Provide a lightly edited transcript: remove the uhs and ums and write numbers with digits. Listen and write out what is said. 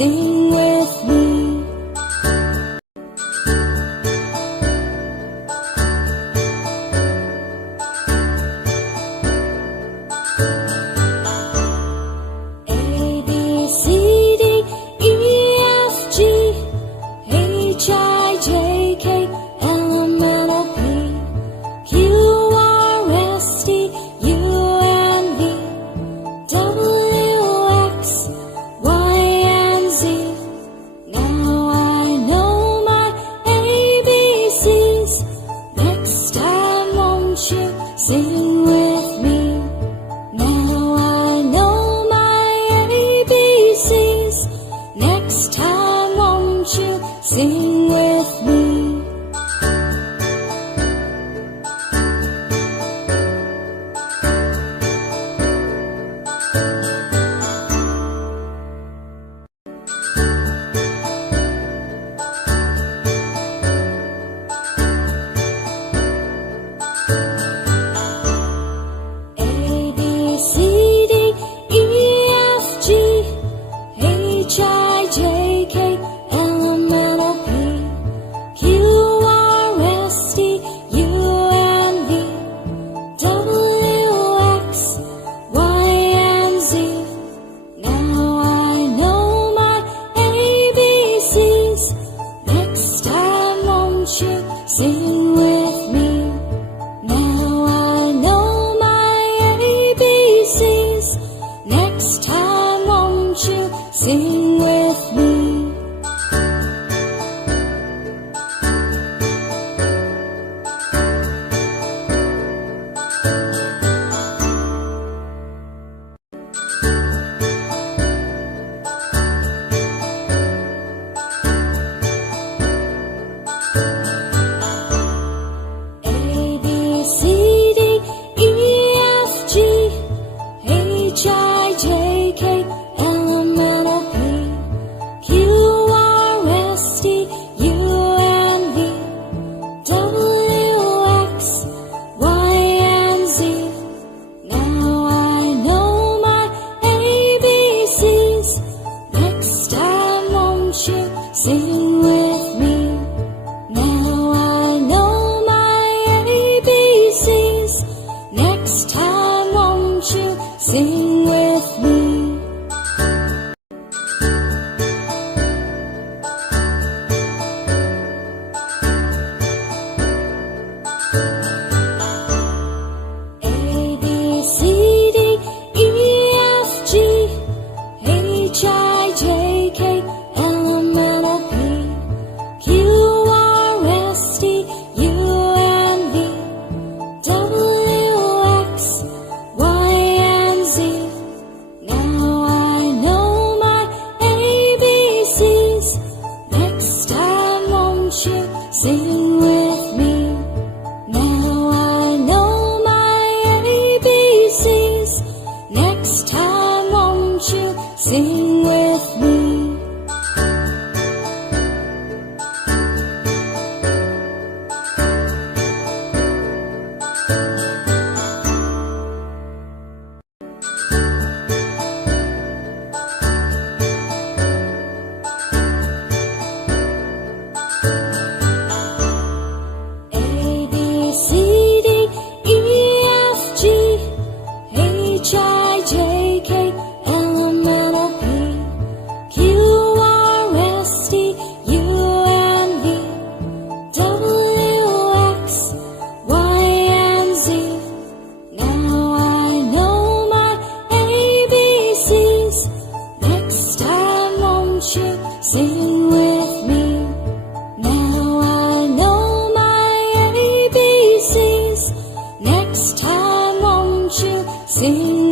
sing with me. A, B, C, D, E, F, G, H, I, J, K, L, M, N, O, P, Q, R, S, T, U, N, V, W, X, Y, and Z. Now I know my ABCs. Next time won't you sing with me? Now I know my ABCs. Next time won't you sing with me? A, B, C, D, E, F, G, H, I, J, K, L, M, N, O, P, Q, R, S, T, U, N, V, W, X, Y, and Z. Now I know my ABCs. Next time won't you sing with me? Now I know my ABCs. Next time won't you sing with me? A, B, C, D, E, F, G, H, I, J, K, L, M, N, O, P, Q, R, S, T, U, N, V, W, X, Y, and Z. Now I know my ABCs. Next time won't you sing with me? Now I know my ABCs. Next time won't you sing with me? A, B, C, D, E, F, G, H, I, J, K, L, M, N, O, P, Q, R, S, T, U, N, V, W, X, Y, and Z. Now I know my ABCs. Next time won't you sing with me? Now I know my ABCs. Next time won't you sing with me? A, B, C, D, E, F, G, H, I, J, K, L, M, N, O, P, Q, R, S, T, U, N, V, W, X, Y, and Z. Now I know my ABCs. Next time won't you sing with me? Now I know my ABCs. Next time won't you sing